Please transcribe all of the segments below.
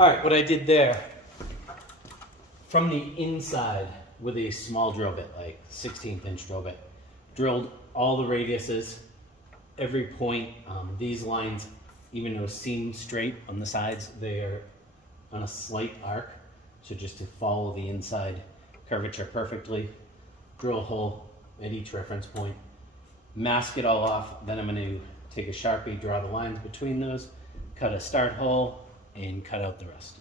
All right, what I did there, from the inside with a small drill bit, like 16th inch drill bit, drilled all the radiuses, every point. These lines, even though seam straight on the sides, they are on a slight arc. So just to follow the inside curvature perfectly, drill a hole at each reference point, mask it all off. Then I'm going to take a Sharpie, draw the lines between those, cut a start hole, and cut out the rest.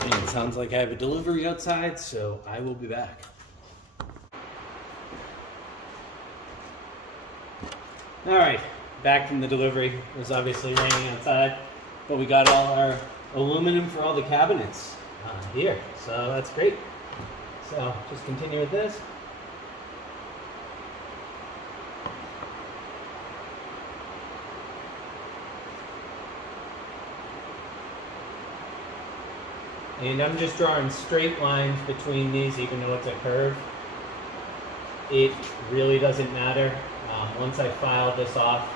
And it sounds like I have a delivery outside, so I will be back. All right, back from the delivery. It was obviously raining outside, but we got all our aluminum for all the cabinets here, so that's great. So just continue with this. And I'm just drawing straight lines between these, even though it's a curve. It really doesn't matter. Once I file this off,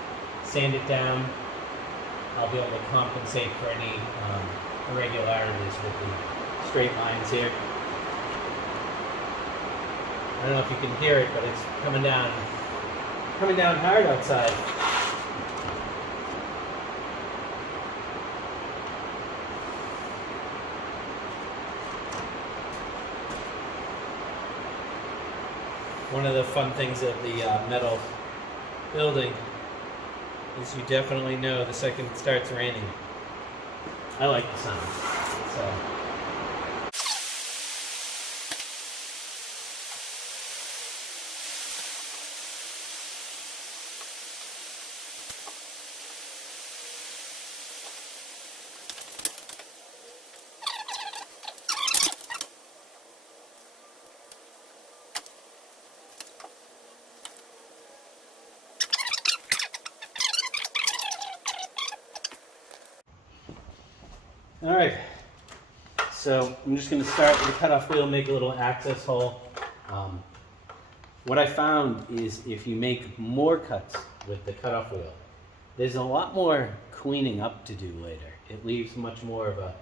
sand it down, I'll be able to compensate for any irregularities with the straight lines here. I don't know if you can hear it, but it's coming down hard outside. One of the fun things of the metal building is you definitely know the second it starts raining. I like the sound. So. All right, so I'm just going to start with the cutoff wheel, make a little access hole. What I found is if you make more cuts with the cutoff wheel, there's a lot more cleaning up to do later. It leaves much more of a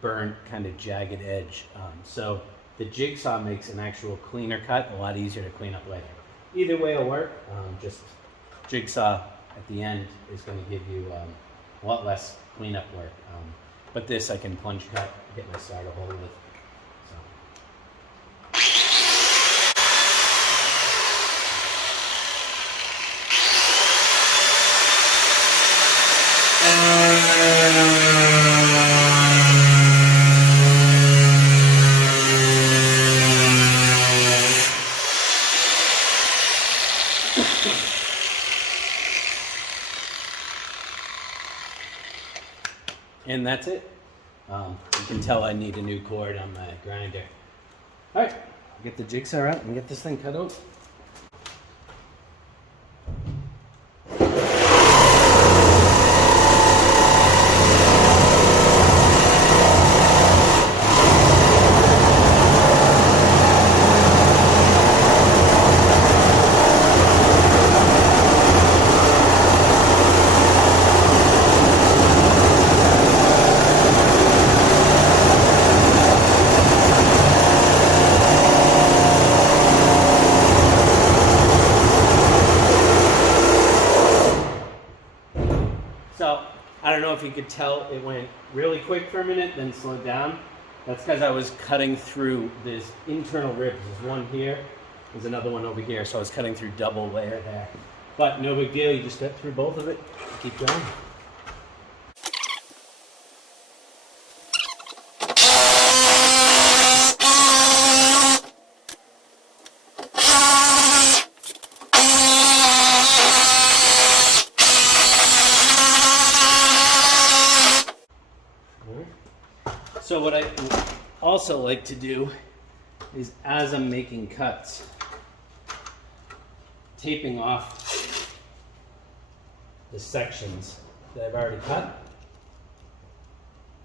burnt kind of jagged edge. So the jigsaw makes an actual cleaner cut, a lot easier to clean up later. Either way will work, just jigsaw at the end is going to give you a lot less cleanup work. But this I can plunge cut, get my starter hole with. And that's it. You can tell I need a new cord on my grinder. All right, get the jigsaw out and get this thing cut out. So, I don't know if you could tell it went really quick for a minute, then slowed down. That's because I was cutting through this internal ribs. There's one here, there's another one over here, so I was cutting through double layer there. But no big deal, you just step through both of it, keep going. So what I also like to do is, as I'm making cuts, taping off the sections that I've already cut.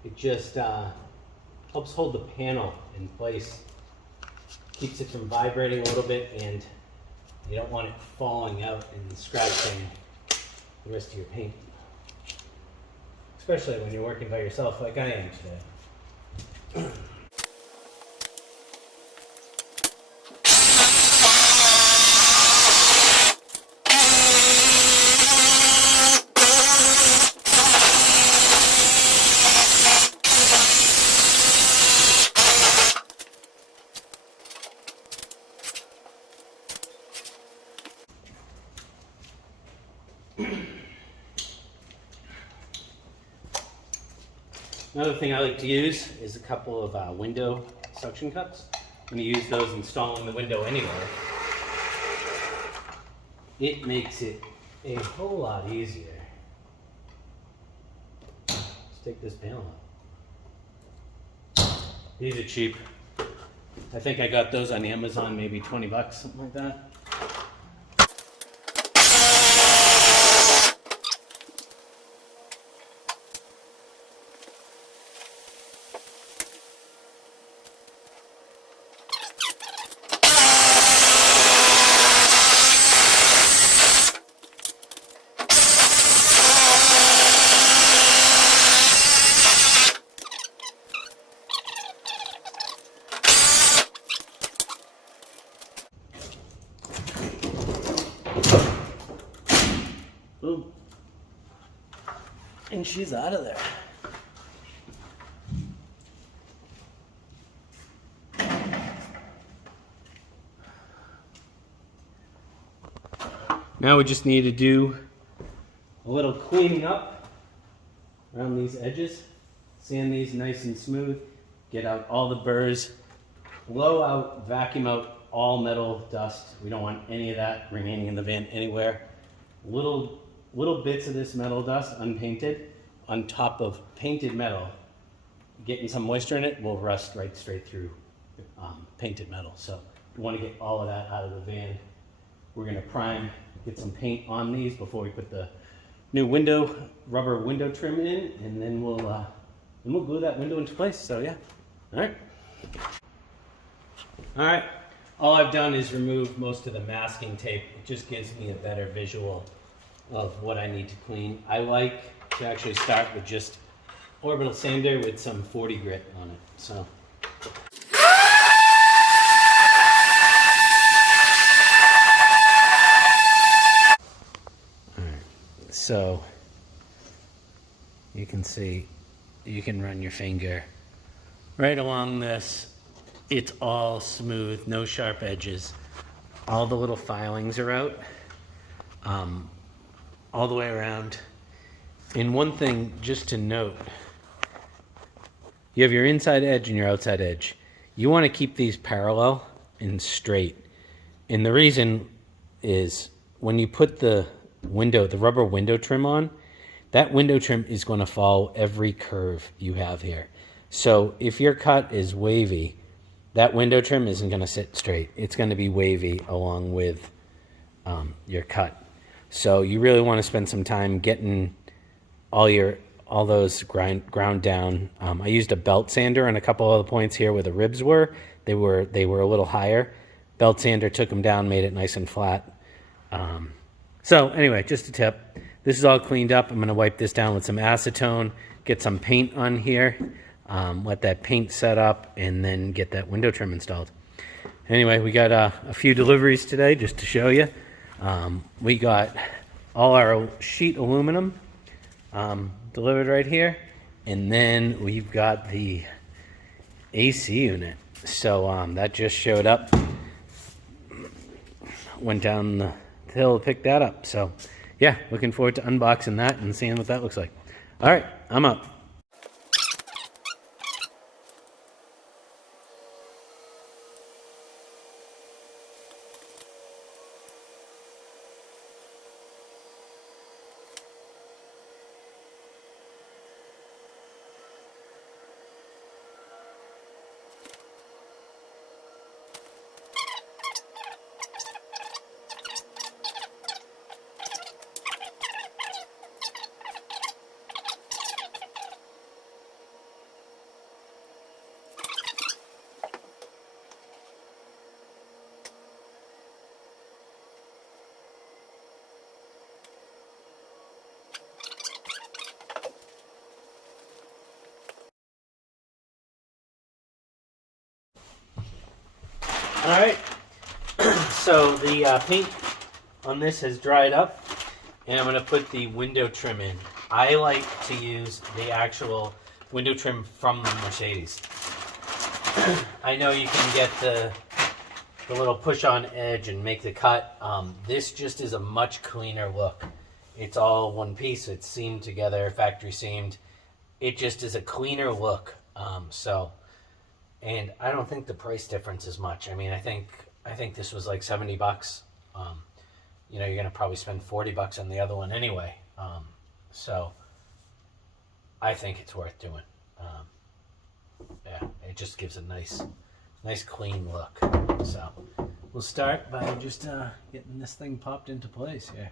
It just helps hold the panel in place, keeps it from vibrating a little bit, and you don't want it falling out and scratching the rest of your paint. Especially when you're working by yourself like I am today. Another thing I like to use is a couple of window suction cups. I'm going to use those installing the window anywhere. It makes it a whole lot easier. Let's take this panel out. These are cheap. I think I got those on Amazon, maybe 20 bucks, something like that. Boom. And she's out of there. Now we just need to do a little cleaning up around these edges. Sand these nice and smooth. Get out all the burrs. Blow out, vacuum out all metal dust. We don't want any of that remaining in the van anywhere. Little bits of this metal dust, unpainted, on top of painted metal, getting some moisture in it will rust right straight through painted metal. So we want to get all of that out of the van. We're going to prime, get some paint on these before we put the new rubber window trim in, and then we'll glue that window into place. So yeah, all right. All I've done is remove most of the masking tape. It just gives me a better visual of what I need to clean. I like to actually start with just orbital sander with some 40 grit on it. So. So you can see, you can run your finger right along this. It's all smooth, no sharp edges. All the little filings are out, all the way around. And one thing just to note, you have your inside edge and your outside edge. You want to keep these parallel and straight. And the reason is when you put the rubber window trim on, that window trim is going to follow every curve you have here. So if your cut is wavy, that window trim isn't going to sit straight. It's going to be wavy along with your cut. So you really want to spend some time getting all those ground down. I used a belt sander on a couple of the points here where the ribs were. They were a little higher. Belt sander took them down, made it nice and flat. So anyway, just a tip. This is all cleaned up. I'm going to wipe this down with some acetone, get some paint on here, let that paint set up, and then get that window trim installed. Anyway, we got a few deliveries today just to show you. We got all our sheet aluminum delivered right here, and then we've got the AC unit. So that just showed up. Went down the hill to pick that up. So yeah, looking forward to unboxing that and seeing what that looks like. All right, I'm up. right, so the paint on this has dried up, and I'm going to put the window trim in. I like to use the actual window trim from the Mercedes. I know you can get the little push-on edge and make the cut. This just is a much cleaner look. It's all one piece. It's seamed together, factory seamed. It just is a cleaner look. And I don't think the price difference is much. I mean, I think this was like $70. You know, you're gonna probably spend $40 on the other one anyway. So I think it's worth doing. Yeah, it just gives a nice clean look. So we'll start by just getting this thing popped into place here.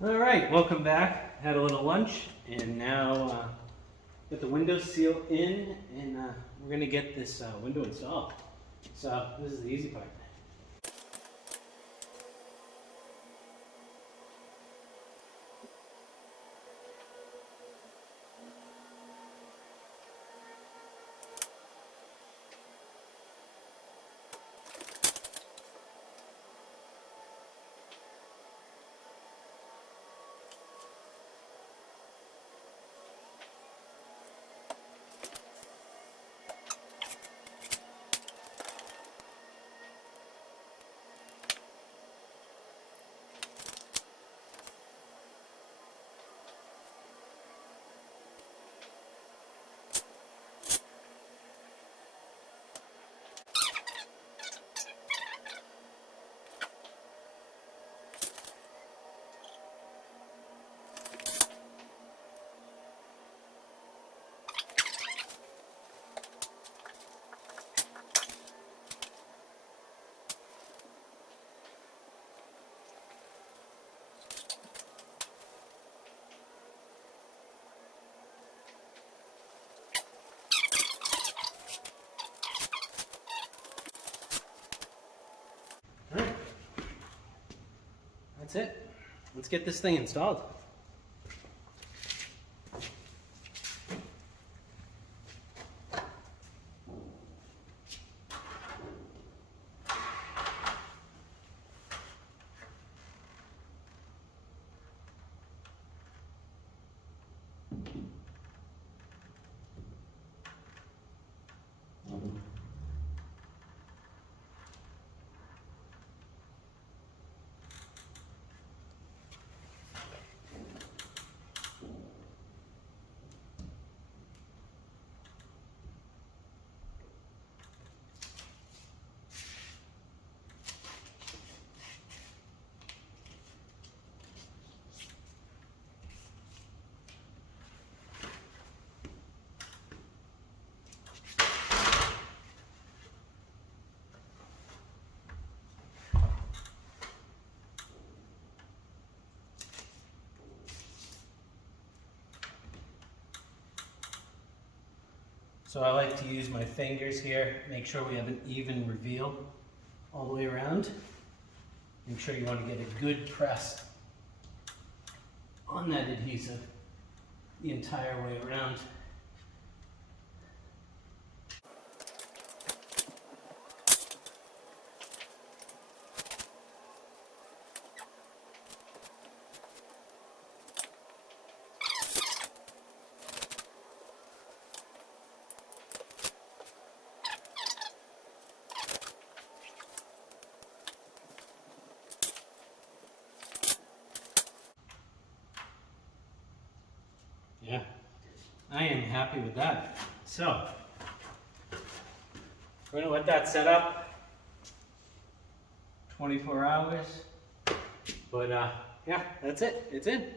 All right, welcome back. Had a little lunch, and now get the window seal in, and we're gonna get this window installed. So this is the easy part. All right, that's it. Let's get this thing installed. So I like to use my fingers here, make sure we have an even reveal all the way around. Make sure you want to get a good press on that adhesive the entire way around. Yeah, I am happy with that. So, we're gonna let that set up 24 hours. But yeah, that's it, it's in.